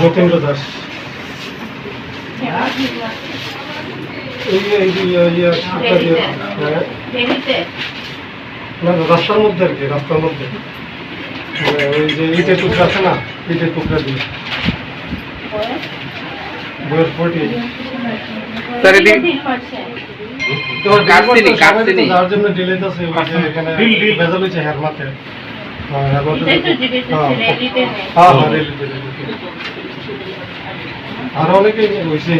যতীন্দ্র দাস রাস্তার মধ্যে আর কি, রাস্তার মধ্যে ওই যে ইটের টুকরা আছে না, ইটের টুকরা দিয়ে বয়স 40। যার জন্য ডিলেট আছে এখানে ভেজাল হয়েছে হেয়ার মাঠে। আরো অনেকে হয়েছে।